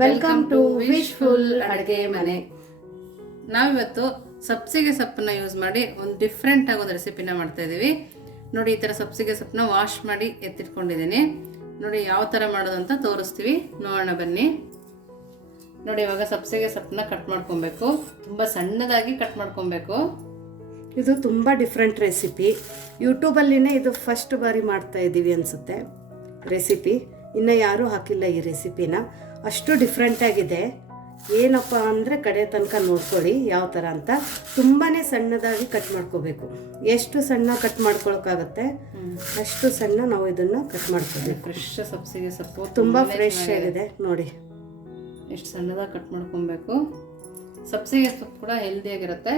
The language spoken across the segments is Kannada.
ವೆಲ್ಕಮ್ ಟು ವಿಶ್ಫುಲ್ ಅಡುಗೆ ಮನೆ. ನಾವಿವತ್ತು ಸಬ್ಸಿಗೆ ಸೊಪ್ಪನ್ನ ಯೂಸ್ ಮಾಡಿ ಒಂದು ಡಿಫ್ರೆಂಟ್ ಆಗಿ ಒಂದು ರೆಸಿಪಿನ ಮಾಡ್ತಾ ಇದ್ದೀವಿ ನೋಡಿ ಈ ಥರ ಸಬ್ಸಿಗೆ ಸೊಪ್ಪನ್ನ ವಾಶ್ ಮಾಡಿ ಎತ್ತಿಟ್ಕೊಂಡಿದ್ದೀನಿ. ನೋಡಿ ಯಾವ ಥರ ಮಾಡೋದು ಅಂತ ತೋರಿಸ್ತೀವಿ. ನೋಡೋಣ ಬನ್ನಿ. ನೋಡಿ ಇವಾಗ ಸಬ್ಸಿಗೆ ಸೊಪ್ಪನ್ನ ಕಟ್ ಮಾಡ್ಕೊಬೇಕು. ತುಂಬ ಸಣ್ಣದಾಗಿ ಕಟ್ ಮಾಡ್ಕೊಬೇಕು. ಇದು ತುಂಬ ಡಿಫ್ರೆಂಟ್ ರೆಸಿಪಿ ಯೂಟ್ಯೂಬಲ್ಲಿನೇ ಇದು ಫಸ್ಟ್ ಬಾರಿ ಮಾಡ್ತಾ ಇದ್ದೀವಿ ಅನಿಸುತ್ತೆ. ರೆಸಿಪಿ ಇನ್ನು ಯಾರೂ ಹಾಕಿಲ್ಲ ಈ ರೆಸಿಪಿನ ಅಷ್ಟು ಡಿಫ್ರೆಂಟಾಗಿದೆ ಏನಪ್ಪ ಅಂದರೆ ಕಡೆ ತನಕ ನೋಡ್ಕೊಳ್ಳಿ ಯಾವ ಥರ ಅಂತ. ತುಂಬಾ ಸಣ್ಣದಾಗಿ ಕಟ್ ಮಾಡ್ಕೋಬೇಕು. ಎಷ್ಟು ಸಣ್ಣ ಕಟ್ ಮಾಡ್ಕೊಳಕ್ಕಾಗತ್ತೆ? ಅಷ್ಟು ಸಣ್ಣ ನಾವು ಇದನ್ನು ಕಟ್ ಮಾಡ್ಕೋಬೇಕು. ಫ್ರೆಶ್ ಸಬ್ಸಿಗೆ ಸೊಪ್ಪು ತುಂಬ ಫ್ರೆಶ್ ಆಗಿದೆ. ನೋಡಿ. ಎಷ್ಟು ಸಣ್ಣದಾಗಿ ಕಟ್ ಮಾಡ್ಕೊಬೇಕು? ಸಬ್ಸಿಗೆ ಸೊಪ್ಪು ಕೂಡ ಹೆಲ್ದಿಯಾಗಿರುತ್ತೆ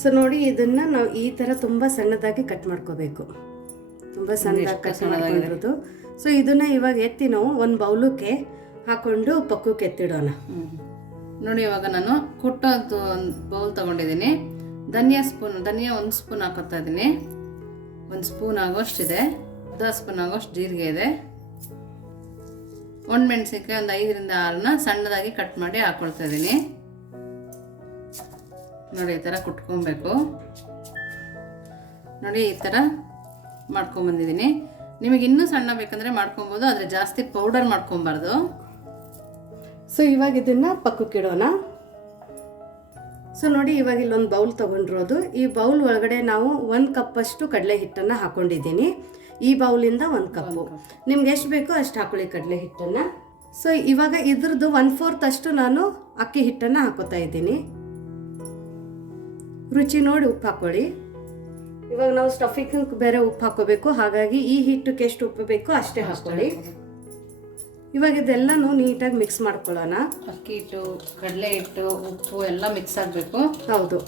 ಸೊ ನೋಡಿ ಇದನ್ನು ನಾವು ಈ ಥರ ತುಂಬ ಸಣ್ಣದಾಗಿ ಕಟ್ ಮಾಡ್ಕೋಬೇಕು. ತುಂಬ ಸಣ್ಣದಾಗಿ ಕಟ್ ಮಾಡ್ಕೊಂಡಿರೋದು. ಸೊ ಇದನ್ನ ಇವಾಗ ಎತ್ತಿ ನಾವು ಒಂದು ಬೌಲಕ್ಕೆ ಹಾಕೊಂಡು ಪಕ್ಕಕ್ಕೆ ಎತ್ತಿಡೋಣ. ನೋಡಿ ಇವಾಗ ನಾನು ಕುಟ್ಟೋದು ಒಂದು ಬೌಲ್ ತಗೊಂಡಿದ್ದೀನಿ. ಧನಿಯಾ ಸ್ಪೂನ್, ಧನಿಯಾ ಒಂದು ಸ್ಪೂನ್ ಹಾಕೋತಾ ಇದ್ದೀನಿ. ಒಂದು ಸ್ಪೂನ್ ಆಗೋಷ್ಟಿದೆ. ಅರ್ಧ ಸ್ಪೂನ್ ಆಗೋಷ್ಟು ಜೀರಿಗೆ ಇದೆ. ಒಂದು ಮೆಣಸಿನ್ಕಾಯಿ ಒಂದು ಐದರಿಂದ ಆರನ್ನ ಸಣ್ಣದಾಗಿ ಕಟ್ ಮಾಡಿ ಹಾಕೊಳ್ತಾ ಇದ್ದೀನಿ. ನೋಡಿ, ಈ ಥರ ಕುಟ್ಕೊಬೇಕು. ನೋಡಿ, ಈ ಥರ ಮಾಡ್ಕೊಂಬಂದಿದ್ದೀನಿ ನಿಮಗೆ ಇನ್ನೂ ಸಣ್ಣ ಬೇಕಂದ್ರೆ ಮಾಡ್ಕೊಬೋದು ಆದರೆ ಜಾಸ್ತಿ ಪೌಡರ್ ಮಾಡ್ಕೊಬಾರ್ದು. ಸೊ ಇವಾಗ ಇದನ್ನ ಪಕ್ಕಕ್ಕಿಡೋಣ ಸೊ ನೋಡಿ ಇವಾಗ ಇಲ್ಲೊಂದು ಬೌಲ್ ತಗೊಂಡಿರೋದು. ಈ ಬೌಲ್ ಒಳಗಡೆ ನಾವು ಒಂದು ಕಪ್ಪಷ್ಟು ಕಡಲೆ ಹಿಟ್ಟನ್ನು ಹಾಕೊಂಡಿದ್ದೀನಿ. ಈ ಬೌಲಿಂದ ಒಂದು ಕಪ್ಪು. ನಿಮ್ಗೆ ಎಷ್ಟು ಬೇಕೋ ಅಷ್ಟು ಹಾಕೊಳ್ಳಿ ಕಡಲೆ ಹಿಟ್ಟನ್ನು ಸೊ ಇವಾಗ ಇದ್ರದ್ದು ಒನ್ ಫೋರ್ತ್ ಅಷ್ಟು ನಾನು ಅಕ್ಕಿ ಹಿಟ್ಟನ್ನು ಹಾಕೋತಾ ಇದ್ದೀನಿ. ರುಚಿ ನೋಡಿ ಉಪ್ಪು ಹಾಕೊಳ್ಳಿ. ಇವಾಗ ನಾವು ಸ್ಟಫಿಂಗ್ ಬೇರೆ ಉಪ್ಪು ಹಾಕೋಬೇಕು. ಹಾಗಾಗಿ ಈ ಹಿಟ್ಟಕ್ಕೆ ಎಷ್ಟು ಉಪ್ಪು ಬೇಕೋ ಅಷ್ಟೇ ಹಾಕೊಳ್ಳಿ. ಇವಾಗ ಇದೆಲ್ಲನೂ ನೀಟಾಗಿ ಮಿಕ್ಸ್ ಮಾಡ್ಕೊಳ್ಳೋಣ. ಅಕ್ಕಿ ಹಿಟ್ಟು ಕಡಲೆ ಹಿಟ್ಟು ಉಪ್ಪು ಎಲ್ಲ ಮಿಕ್ಸ್ ಆಗಬೇಕು. ಹೌದು.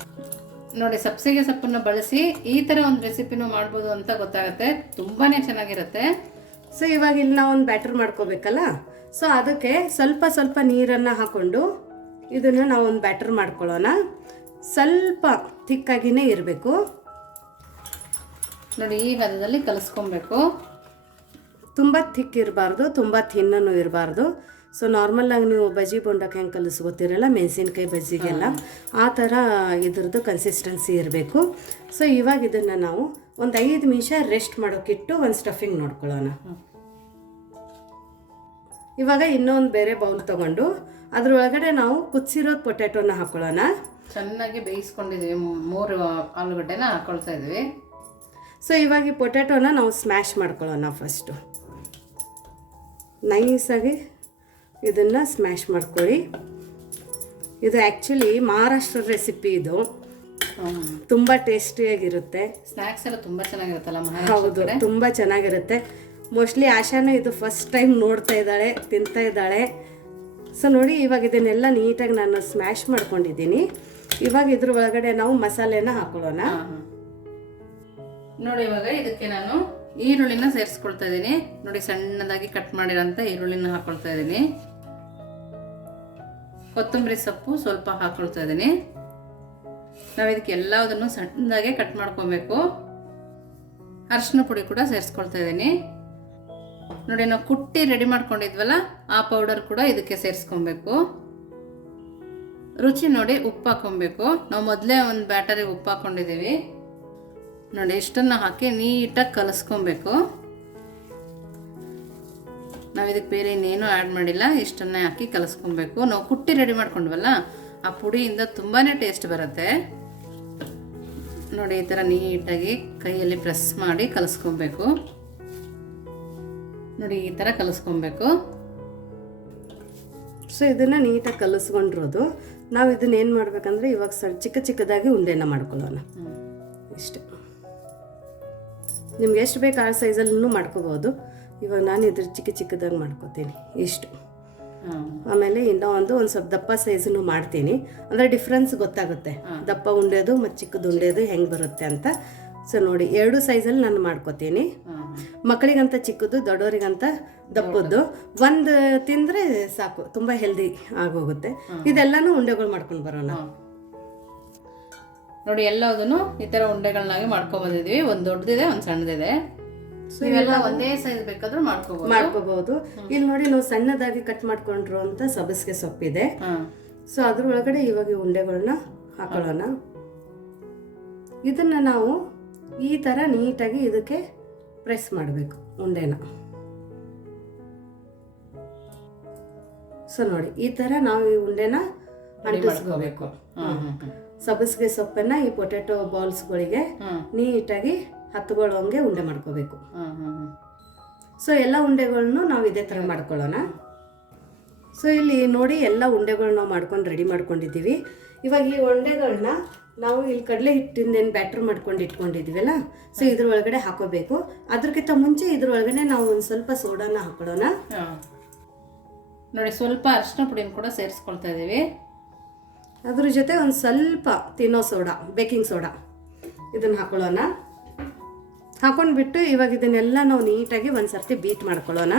ನೋಡಿ ಸಬ್ಸಿಗೆ ಸೊಪ್ಪನ್ನ ಬಳಸಿ ಈ ಥರ ಒಂದು ರೆಸಿಪಿನೂ ಮಾಡ್ಬೋದು ಅಂತ ಗೊತ್ತಾಗುತ್ತೆ. ತುಂಬಾ ಚೆನ್ನಾಗಿರುತ್ತೆ. ಸೊ ಇವಾಗ ಇಲ್ಲಿ ನಾವು ಒಂದು ಬ್ಯಾಟರ್ ಮಾಡ್ಕೋಬೇಕಲ್ಲ? ಸೊ ಅದಕ್ಕೆ ಸ್ವಲ್ಪ ಸ್ವಲ್ಪ ನೀರನ್ನು ಹಾಕೊಂಡು ಇದನ್ನು ನಾವು ಒಂದು ಬ್ಯಾಟರ್ ಮಾಡ್ಕೊಳ್ಳೋಣ. ಸ್ವಲ್ಪ ತಿಕ್ಕಾಗಿನೇ ಇರಬೇಕು. ನೋಡಿ ಈ ಹದದಲ್ಲಿ ಕಲಿಸ್ಕೊಬೇಕು. ತುಂಬ ಥಿಕ್ ಇರಬಾರ್ದು ತುಂಬ ಥಿನ್ನೂ ಇರಬಾರ್ದು. ಸೊ ನಾರ್ಮಲ್ಲಾಗಿ ನೀವು ಬಜ್ಜಿ ಬೊಂಡಕ್ಕೆ ಹೆಂಗೆ ಕಲಿಸ್ಕೋತಿರಲ್ಲ ಮೆಣಸಿನ್ಕಾಯಿ ಬಜ್ಜಿಗೆಲ್ಲ. ಆ ಥರ ಇದ್ರದ್ದು ಕನ್ಸಿಸ್ಟೆನ್ಸಿ ಇರಬೇಕು. ಸೊ ಇವಾಗ ಇದನ್ನು ನಾವು ಒಂದು ಐದು ನಿಮಿಷ ರೆಸ್ಟ್ ಮಾಡೋಕ್ಕಿಟ್ಟು ಒಂದು ಸ್ಟಫಿಂಗ್ ನೋಡ್ಕೊಳ್ಳೋಣ. ಇವಾಗ ಇನ್ನೊಂದು ಬೇರೆ ಬೌಲ್ ತಗೊಂಡು ಅದ್ರೊಳಗಡೆ ನಾವು ಕುದಿಸಿರೋದು ಪೊಟ್ಯಾಟೋನ ಹಾಕೊಳ್ಳೋಣ. ಚೆನ್ನಾಗಿ ಬೇಯಿಸ್ಕೊಂಡಿದ್ದೀವಿ ಮೂರು ಆಲೂಗಡ್ಡೆನ ಹಾಕೊಳ್ತಾ ಇದ್ದೀವಿ. ಸೊ ಇವಾಗ ಈ ಪೊಟ್ಯಾಟೋನ ನಾವು ಸ್ಮ್ಯಾಶ್ ಮಾಡ್ಕೊಳ್ಳೋಣ ಫಸ್ಟು ನೈಸಾಗಿ ಇದನ್ನು ಸ್ಮ್ಯಾಶ್ ಮಾಡ್ಕೊಳ್ಳಿ. ಇದು ಆ್ಯಕ್ಚುಲಿ ಮಹಾರಾಷ್ಟ್ರ ರೆಸಿಪಿ ಇದು. ತುಂಬ ಟೇಸ್ಟಿಯಾಗಿರುತ್ತೆ ಸ್ನ್ಯಾಕ್ಸ್ ಎಲ್ಲ ತುಂಬ ಚೆನ್ನಾಗಿರುತ್ತಲ್ಲ ಹೌದು ತುಂಬ ಚೆನ್ನಾಗಿರುತ್ತೆ. ಮೋಸ್ಟ್ಲಿ ಆಶಾನು ಇದು ಫಸ್ಟ್ ಟೈಮ್ ನೋಡ್ತಾ ಇದ್ದಾಳೆ ತಿಂತಾ ಇದ್ದಾಳೆ. ಸೊ ನೋಡಿ ಇವಾಗ ಇದನ್ನೆಲ್ಲ ನೀಟಾಗಿ ನಾನು ಸ್ಮ್ಯಾಶ್ ಮಾಡ್ಕೊಂಡಿದ್ದೀನಿ. ಇವಾಗ ಇದ್ರ ಒಳಗಡೆ ನಾವು ಮಸಾಲೆನ ಹಾಕೊಳ್ಳೋಣ. ನೋಡಿ ಇವಾಗ ಇದಕ್ಕೆ ನಾನು ಈರುಳ್ಳಿನ ಸೇರಿಸ್ಕೊಳ್ತಾ ಇದ್ದೀನಿ. ನೋಡಿ ಸಣ್ಣದಾಗಿ ಕಟ್ ಮಾಡಿರೋಂಥ ಈರುಳ್ಳಿನ ಹಾಕೊಳ್ತಾ ಇದ್ದೀನಿ. ಕೊತ್ತಂಬರಿ ಸೊಪ್ಪು ಸ್ವಲ್ಪ ಹಾಕೊಳ್ತಾ ಇದ್ದೀನಿ. ನಾವು ಇದಕ್ಕೆ ಎಲ್ಲದನ್ನು ಸಣ್ಣದಾಗೆ ಕಟ್ ಮಾಡ್ಕೊಬೇಕು. ಅರಿಶಿನ ಪುಡಿ ಕೂಡ ಸೇರಿಸ್ಕೊಳ್ತಾ ಇದ್ದೀನಿ. ನೋಡಿ ನಾವು ಕುಟ್ಟಿ ರೆಡಿ ಮಾಡ್ಕೊಂಡಿದ್ವಲ್ಲ, ಆ ಪೌಡರ್ ಕೂಡ ಇದಕ್ಕೆ ಸೇರಿಸ್ಕೊಬೇಕು. ರುಚಿ ನೋಡಿ ಉಪ್ಪು ಹಾಕೊಬೇಕು ನಾವು ಮೊದಲೇ ಒಂದು ಬ್ಯಾಟರಿಗೆ ಉಪ್ಪು ಹಾಕೊಂಡಿದ್ದೀವಿ ನೋಡಿ ಇಷ್ಟನ್ನು ಹಾಕಿ ನೀಟಾಗಿ ಕಲಿಸ್ಕೊಬೇಕು. ನಾವು ಇದಕ್ಕೆ ಬೇರೆ ಇನ್ನೇನು ಆ್ಯಡ್ ಮಾಡಿಲ್ಲ ಇಷ್ಟನ್ನೇ ಹಾಕಿ ಕಲಿಸ್ಕೊಬೇಕು. ನಾವು ಕುಟ್ಟಿ ರೆಡಿ ಮಾಡ್ಕೊಂಡ್ವಲ್ಲ ಆ ಪುಡಿಯಿಂದ ತುಂಬಾ ಟೇಸ್ಟ್ ಬರುತ್ತೆ. ನೋಡಿ ಈ ಥರ ನೀಟಾಗಿ ಕೈಯಲ್ಲಿ ಪ್ರೆಸ್ ಮಾಡಿ ಕಲಿಸ್ಕೊಬೇಕು. ನೋಡಿ ಈ ಥರ ಕಲಿಸ್ಕೊಬೇಕು. ಸೊ ಇದನ್ನು ನೀಟಾಗಿ ಕಲಸ್ಕೊಂಡಿರೋದು. ನಾವು ಇದನ್ನ ಏನು ಮಾಡಬೇಕಂದ್ರೆ ಇವಾಗ ಸ್ವಲ್ಪ ಚಿಕ್ಕ ಚಿಕ್ಕದಾಗಿ ಉಂಡೆನ ಮಾಡ್ಕೊಳ್ಳೋಣ. ಇಷ್ಟೇ. ನಿಮ್ಗೆ ಎಷ್ಟು ಬೇಕು ಆ ಸೈಜಲ್ಲೂ ಮಾಡ್ಕೋಬೋದು. ಇವಾಗ ನಾನು ಇದ್ರ ಚಿಕ್ಕ ಚಿಕ್ಕದಾಗಿ ಮಾಡ್ಕೋತೀನಿ ಇಷ್ಟು. ಆಮೇಲೆ ಇನ್ನೂ ಒಂದು ಒಂದು ಸ್ವಲ್ಪ ದಪ್ಪ ಸೈಜನ್ನು ಮಾಡ್ತೀನಿ. ಅಂದರೆ ಡಿಫ್ರೆನ್ಸ್ ಗೊತ್ತಾಗುತ್ತೆ. ದಪ್ಪ ಉಂಡೆದು ಮತ್ತು ಚಿಕ್ಕದು ಉಂಡೆದು ಹೆಂಗೆ ಬರುತ್ತೆ ಅಂತ. ಸೊ ನೋಡಿ ಎರಡು ಸೈಜಲ್ಲಿ ನಾನು ಮಾಡ್ಕೋತೀನಿ. ಮಕ್ಕಳಿಗಂತ ಚಿಕ್ಕದು ದೊಡ್ಡವರಿಗಂತ ದಪ್ಪದ್ದು. ಒಂದು ತಿಂದರೆ ಸಾಕು ತುಂಬ ಹೆಲ್ದಿ ಆಗೋಗುತ್ತೆ. ಇದೆಲ್ಲನೂ ಉಂಡೆಗಳು ಮಾಡ್ಕೊಂಡು ಬರೋಣ. ನೋಡಿ ಎಲ್ಲದನ್ನು ಈ ಥರ ಉಂಡೆಗಳನ್ನಾಗಿ ಮಾಡ್ಕೊಬಂದಿದ್ವಿ ಒಂದು ದೊಡ್ಡದಿದೆ ಒಂದು ಸಣ್ಣದಿದೆ. ಇವೆಲ್ಲ ಒಂದೇ ಸೈಜ್ ಬೇಕಾದ್ರೂ ಮಾಡ್ಕೋಬಹುದು ಮಾಡ್ಕೋಬಹುದು ಇಲ್ಲಿ ನೋಡಿ ನಾವು ಸಣ್ಣದಾಗಿ ಕಟ್ ಮಾಡ್ಕೊಂಡ್ರು ಅಂತ ಸಬಸ್ಗೆ ಸೊಪ್ಪಿದೆ. ಸೊ ಅದ್ರ ಒಳಗಡೆ ಇವಾಗ ಉಂಡೆಗಳನ್ನ ಹಾಕೊಳ್ಳೋಣ. ಇದನ್ನ ನಾವು ಈ ತರ ನೀಟಾಗಿ ಇದಕ್ಕೆ ಪ್ರೆಸ್ ಮಾಡಬೇಕು ಉಂಡೆನ. ಸೊ ನೋಡಿ ಈ ತರ ನಾವು ಈ ಉಂಡೆನ ಅಂಟಿಸ್ಕೋಬೇಕು. ಸಬ್ಬಸಿಗೆ ಸೊಪ್ಪನ್ನ ಈ ಪೊಟ್ಯಾಟೊ ಬಾಲ್ಸ್ಗಳಿಗೆ ಗಳಿಗೆ ನೀಟಾಗಿ ಹತ್ಕೊಳ್ಳೋಂಗೆ ಉಂಡೆ ಮಾಡ್ಕೋಬೇಕು. ಸೊ ಎಲ್ಲ ಉಂಡೆಗಳನ್ನೂ ನಾವು ಇದೇ ಥರ ಮಾಡ್ಕೊಳ್ಳೋಣ. ಸೊ ಇಲ್ಲಿ ನೋಡಿ ಎಲ್ಲ ಉಂಡೆಗಳು ನಾವು ಮಾಡ್ಕೊಂಡು ರೆಡಿ ಮಾಡ್ಕೊಂಡಿದ್ದೀವಿ. ಇವಾಗ ಈ ಉಂಡೆಗಳನ್ನ ನಾವು ಇಲ್ಲಿ ಕಡಲೆ ಹಿಟ್ಟಿಂದ ಏನು ಬ್ಯಾಟ್ರ್ ಮಾಡ್ಕೊಂಡು ಇಟ್ಕೊಂಡಿದ್ದೀವಲ್ಲ ಸೊ ಇದ್ರೊಳಗಡೆ ಹಾಕೋಬೇಕು. ಅದಕ್ಕಿಂತ ಮುಂಚೆ ಇದ್ರೊಳಗಡೆ ನಾವು ಒಂದು ಸ್ವಲ್ಪ ಸೋಡಾನ ಹಾಕೊಳ್ಳೋಣ. ನೋಡಿ ಸ್ವಲ್ಪ ಅರಿಶಿನ ಪುಡಿನ ಕೂಡ ಸೇರಿಸ್ಕೊಳ್ತಾ ಇದೀವಿ ಅದ್ರ ಜೊತೆ ಒಂದು ಸ್ವಲ್ಪ ತಿನ್ನೋ ಸೋಡಾ ಬೇಕಿಂಗ್ ಸೋಡಾ. ಇದನ್ನು ಹಾಕೊಳ್ಳೋಣ. ಹಾಕೊಂಡ್ಬಿಟ್ಟು ಇವಾಗ ಇದನ್ನೆಲ್ಲ ನಾವು ನೀಟಾಗಿ ಒಂದು ಸರ್ತಿ ಬೀಟ್ ಮಾಡ್ಕೊಳ್ಳೋಣ.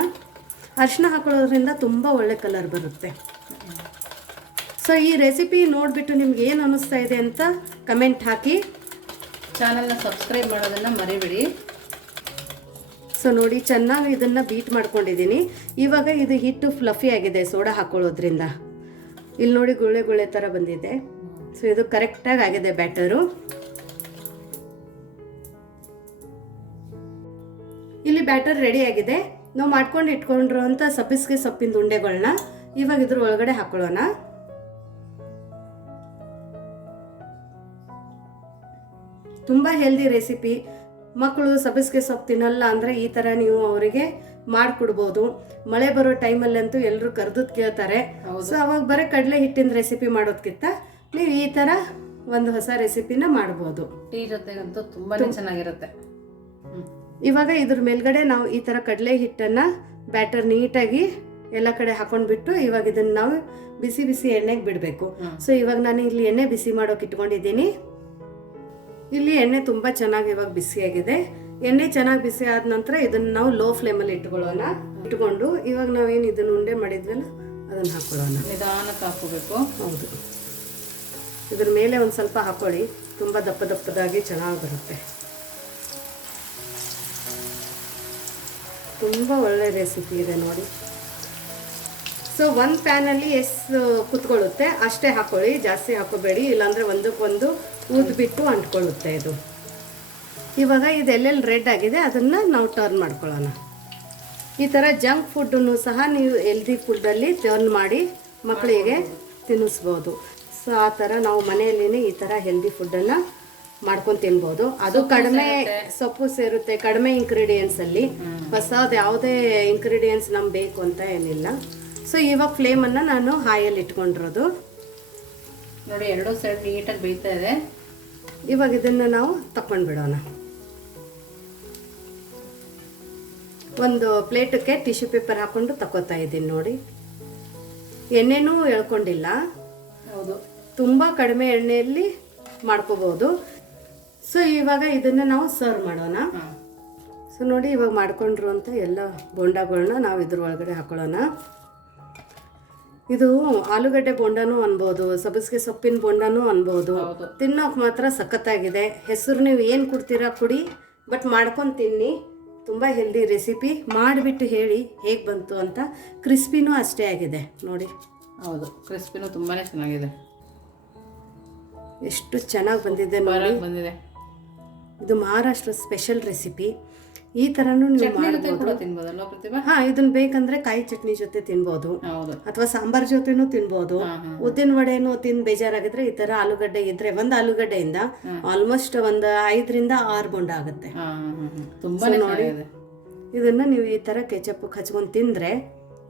ಅರಿಶಿನ ಹಾಕೊಳ್ಳೋದ್ರಿಂದ ತುಂಬ ಒಳ್ಳೆ ಕಲರ್ ಬರುತ್ತೆ. ಸೊ ಈ ರೆಸಿಪಿ ನೋಡಿಬಿಟ್ಟು ನಿಮ್ಗೆ ಏನು ಅನ್ನಿಸ್ತಾ ಇದೆ ಅಂತ ಕಮೆಂಟ್ ಹಾಕಿ. ಚಾನಲ್ನ ಸಬ್ಸ್ಕ್ರೈಬ್ ಮಾಡೋದನ್ನು ಮರಿಬೇಡಿ. ಸೊ ನೋಡಿ ಚೆನ್ನಾಗಿ ಇದನ್ನು ಬೀಟ್ ಮಾಡ್ಕೊಂಡಿದ್ದೀನಿ. ಇವಾಗ ಇದು ಹಿಟ್ಟು ಫ್ಲಫಿ ಆಗಿದೆ ಸೋಡಾ ಹಾಕೊಳ್ಳೋದ್ರಿಂದ. ಇಲ್ಲಿ ನೋಡಿ ಗುಳ್ಳೆ ಗುಳ್ಳೆ ಥರ ಬಂದಿದೆ. ಸೊ ಇದು ಕರೆಕ್ಟಾಗಿ ಆಗಿದೆ ಬ್ಯಾಟರು ಇಲ್ಲಿ ಬ್ಯಾಟರ್ ರೆಡಿ ಆಗಿದೆ. ನಾವು ಮಾಡ್ಕೊಂಡು ಇಟ್ಕೊಂಡಿರೋ ಸಪ್ಪಿಸ್ಗೆ ಸೊಪ್ಪಿನ ಉಂಡೆಗಳನ್ನ ಇವಾಗ ಇದ್ರ ಒಳಗಡೆ ಹಾಕೊಳ್ಳೋಣ. ತುಂಬ ಹೆಲ್ದಿ ರೆಸಿಪಿ ಮಕ್ಕಳು ಸಬ್ಬಸಿಗೆ ಸೊಪ್ಪು ತಿನ್ನಲ್ಲ ಅಂದರೆ ಈ ಥರ ನೀವು ಅವರಿಗೆ ಮಾಡಿಕೊಡ್ಬೋದು. ಮಳೆ ಬರೋ ಟೈಮಲ್ಲಂತೂ ಎಲ್ಲರೂ ಕರೆದು ಕೇಳ್ತಾರೆ. ಸೊ ಅವಾಗ ಬರೀ ಕಡಲೆ ಹಿಟ್ಟಿನ ರೆಸಿಪಿ ಮಾಡೋದಕ್ಕಿಂತ ನೀವು ಈ ಥರ ಒಂದು ಹೊಸ ರೆಸಿಪಿನ ಮಾಡ್ಬೋದು. ಟೀ ಜೊತೆಗಂತೂ ತುಂಬಾನೇ ಚೆನ್ನಾಗಿರುತ್ತೆ. ಇವಾಗ ಇದ್ರ ಮೇಲ್ಗಡೆ ನಾವು ಈ ಥರ ಕಡಲೆ ಹಿಟ್ಟನ್ನು ಬ್ಯಾಟರ್ ನೀಟಾಗಿ ಎಲ್ಲ ಕಡೆ ಹಾಕೊಂಡ್ಬಿಟ್ಟು ಇವಾಗ ಇದನ್ನು ನಾವು ಬಿಸಿ ಬಿಸಿ ಎಣ್ಣೆಗೆ ಬಿಡಬೇಕು. ಸೊ ಇವಾಗ ನಾನು ಇಲ್ಲಿ ಎಣ್ಣೆ ಬಿಸಿ ಮಾಡೋಕೆ ಇಟ್ಕೊಂಡಿದ್ದೀನಿ. ಇಲ್ಲಿ ಎಣ್ಣೆ ತುಂಬ ಚೆನ್ನಾಗಿ ಇವಾಗ ಬಿಸಿಯಾಗಿದೆ ಎಣ್ಣೆ ಚೆನ್ನಾಗಿ ಬಿಸಿ ಆದ ನಂತರ ಇದನ್ನು ನಾವು ಲೋ ಫ್ಲೇಮಲ್ಲಿ ಇಟ್ಕೊಳ್ಳೋಣ. ಇಟ್ಕೊಂಡು ಇವಾಗ ನಾವೇನು ಇದನ್ನು ಉಂಡೆ ಮಾಡಿದ್ವಲ್ಲ ಅದನ್ನು ಹಾಕೊಳ್ಳೋಣ. ನಿಧಾನಕ್ಕೆ ಹಾಕೋಬೇಕು ಹೌದು. ಇದ್ರ ಮೇಲೆ ಒಂದು ಸ್ವಲ್ಪ ಹಾಕೊಳ್ಳಿ. ತುಂಬ ದಪ್ಪ ದಪ್ಪದಾಗಿ ಚೆನ್ನಾಗಿ ಬರುತ್ತೆ. ತುಂಬ ಒಳ್ಳೆ ರೆಸಿಪಿ ಇದೆ ನೋಡಿ. ಸೊ ಒಂದು ಪ್ಯಾನಲ್ಲಿ ಎಷ್ಟು ಕುತ್ಕೊಳ್ಳುತ್ತೆ. ಅಷ್ಟೇ ಹಾಕೊಳ್ಳಿ ಜಾಸ್ತಿ ಹಾಕೋಬೇಡಿ. ಇಲ್ಲಾಂದರೆ ಒಂದಕ್ಕೊಂದು ಊದ್ಬಿಟ್ಟು ಅಂಟ್ಕೊಳ್ಳುತ್ತೆ ಇದು. ಇವಾಗ ಇದೆಲ್ಲೆಲ್ಲಿ ರೆಡ್ ಆಗಿದೆ ಅದನ್ನು ನಾವು ಟರ್ನ್ ಮಾಡ್ಕೊಳ್ಳೋಣ. ಈ ಥರ ಜಂಕ್ ಫುಡ್ಡನ್ನು ಸಹ ನೀವು ಹೆಲ್ದಿ ಫುಡ್ಡಲ್ಲಿ ಟರ್ನ್ ಮಾಡಿ ಮಕ್ಕಳಿಗೆ ತಿನ್ನಿಸ್ಬೋದು. ಸೊ ಆ ಥರ ನಾವು ಮನೆಯಲ್ಲಿನೇ ಈ ಥರ ಹೆಲ್ದಿ ಫುಡ್ಡನ್ನು ಮಾಡ್ಕೊಂಡು ತಿನ್ಬೋದು. ಅದು ಕಡಿಮೆ ಸೊಪ್ಪು ಸೇರುತ್ತೆ ಕಡಿಮೆ ಇಂಗ್ರೀಡಿಯೆಂಟ್ಸಲ್ಲಿ ಹೊಸದು ಯಾವುದೇ ಇಂಗ್ರೀಡಿಯೆಂಟ್ಸ್ ನಮ್ಗೆ ಬೇಕು ಅಂತ ಏನಿಲ್ಲ. ಸೊ ಇವಾಗ ಫ್ಲೇಮನ್ನು ನಾನು ಹಾಯಲ್ಲಿ ಇಟ್ಕೊಂಡಿರೋದು. ನೋಡಿ ಎರಡೂ ಸೈಡ್ ನೀಟಾಗಿ ಬೇಯ್ತಾ ಇದೆ. ಇವಾಗ ಇದನ್ನು ನಾವು ತಕೊಂಡ್ಬಿಡೋಣ ಒಂದು ಪ್ಲೇಟಕ್ಕೆ ಟಿಶ್ಯೂ ಪೇಪರ್ ಹಾಕೊಂಡು ತಗೋತಾ ಇದ್ದೀನಿ ನೋಡಿ. ಎಣ್ಣೆನೂ ಎಳ್ಕೊಂಡಿಲ್ಲ. ಹೌದು. ತುಂಬ ಕಡಿಮೆ ಎಣ್ಣೆಯಲ್ಲಿ ಮಾಡ್ಕೋಬೋದು. ಸೊ ಇವಾಗ ಇದನ್ನು ನಾವು ಸರ್ವ್ ಮಾಡೋಣ. ಸೊ ನೋಡಿ ಇವಾಗ ಮಾಡ್ಕೊಂಡಿರುವಂಥ ಎಲ್ಲ ಬೋಂಡಾಗಳನ್ನ ನಾವು ಇದ್ರ ಒಳಗಡೆ ಹಾಕೊಳ್ಳೋಣ. ಇದು ಆಲೂಗಡ್ಡೆ ಬೋಂಡನೂ ಅನ್ಬೋದು ಸಬ್ಬಸಿಗೆ ಸೊಪ್ಪಿನ ಬೋಂಡನೂ ಅನ್ಬೋದು. ತಿನ್ನೋಕೆ ಮಾತ್ರ ಸಖತ್ತಾಗಿದೆ. ಹೆಸರು ನೀವು ಏನು ಕೊಡ್ತೀರಾ ಕುಡಿ ಬಟ್ ಮಾಡ್ಕೊಂಡು ತಿನ್ನಿ. ತುಂಬ ಹೆಲ್ದಿ ರೆಸಿಪಿ. ಮಾಡಿಬಿಟ್ಟು ಹೇಳಿ ಹೇಗೆ ಬಂತು ಅಂತ ಕ್ರಿಸ್ಪಿನೂ ಅಷ್ಟೇ ಆಗಿದೆ. ನೋಡಿ. ಹೌದು ಕ್ರಿಸ್ಪಿನೂ ತುಂಬಾನೇ ಚೆನ್ನಾಗಿದೆ. ಎಷ್ಟು ಚೆನ್ನಾಗಿ ಬಂದಿದೆ ನೋಡಿ. ಬಂದಿದೆ. ಇದು ಮಹಾರಾಷ್ಟ್ರ ಸ್ಪೆಷಲ್ ರೆಸಿಪಿ. ಈ ಥರನೂ ನೀವು ಮಾಡ್ಬೋದು. ಹಾಂ ಇದನ್ನ ಬೇಕಂದ್ರೆ ಕಾಯಿ ಚಟ್ನಿ ಜೊತೆ ತಿನ್ಬೋದು. ಅಥವಾ ಸಾಂಬಾರ್ ಜೊತೆನೂ ತಿನ್ಬೋದು. ಉದ್ದಿನ ವಡೆನೂ ತಿಂದು ಬೇಜಾರಾಗಿದ್ರೆ ಈ ತರ ಆಲೂಗಡ್ಡೆ ಇದ್ರೆ ಒಂದು ಆಲೂಗಡ್ಡೆಯಿಂದ ಆಲ್ಮೋಸ್ಟ್ ಒಂದು ಐದರಿಂದ ಆರು ಬೊಂಡ ಆಗುತ್ತೆ. ತುಂಬಾ ನೋಡಿ ಇದನ್ನು ನೀವು ಈ ತರ ಕೆಚಪ್ ಹಚ್ಕೊಂಡು ತಿಂದರೆ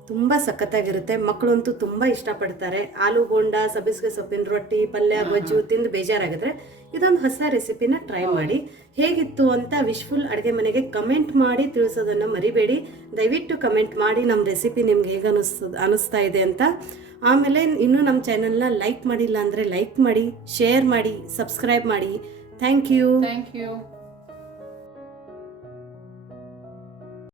ತುಂಬ ಸಖತ್ತಾಗಿರುತ್ತೆ. ಮಕ್ಕಳಂತೂ ತುಂಬ ಇಷ್ಟಪಡ್ತಾರೆ. ಆಲೂ ಬೋಂಡ ಸಬ್ಸಿಗೆ ಸೊಪ್ಪಿನ ರೊಟ್ಟಿ ಪಲ್ಯ ಗೊಜ್ಜು ತಿಂದು ಬೇಜಾರಾಗಿದ್ರೆ ಇದೊಂದು ಹೊಸ ರೆಸಿಪಿನ ಟ್ರೈ ಮಾಡಿ. ಹೇಗಿತ್ತು ಅಂತ ವಿಶ್ಫುಲ್ ಅಡುಗೆ ಮನೆಗೆ ಕಮೆಂಟ್ ಮಾಡಿ ತಿಳಿಸೋದನ್ನು ಮರಿಬೇಡಿ. ದಯವಿಟ್ಟು ಕಮೆಂಟ್ ಮಾಡಿ ನಮ್ಮ ರೆಸಿಪಿ ನಿಮ್ಗೆ ಹೇಗೆ ಅನಿಸ್ ಅನಿಸ್ತಾ ಇದೆ ಅಂತ. ಆಮೇಲೆ ಇನ್ನೂ ನಮ್ಮ ಚಾನಲ್ನ ಲೈಕ್ ಮಾಡಿಲ್ಲ ಅಂದರೆ ಲೈಕ್ ಮಾಡಿ ಶೇರ್ ಮಾಡಿ ಸಬ್ಸ್ಕ್ರೈಬ್ ಮಾಡಿ. Thank you. Thank you.